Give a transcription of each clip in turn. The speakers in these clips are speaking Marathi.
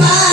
Bye.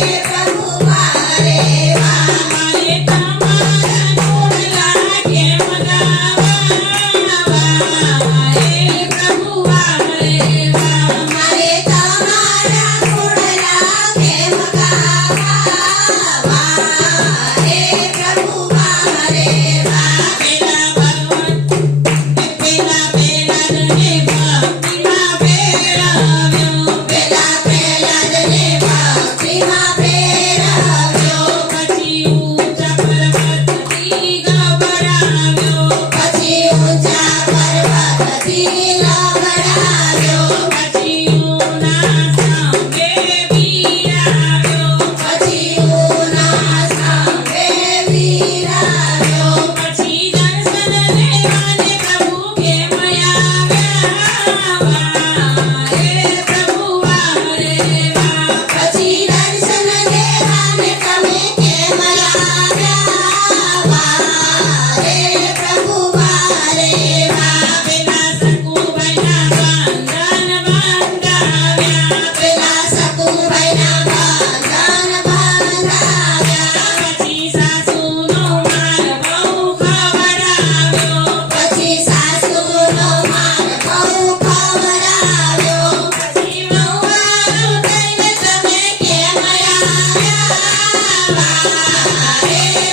Yeah. Hare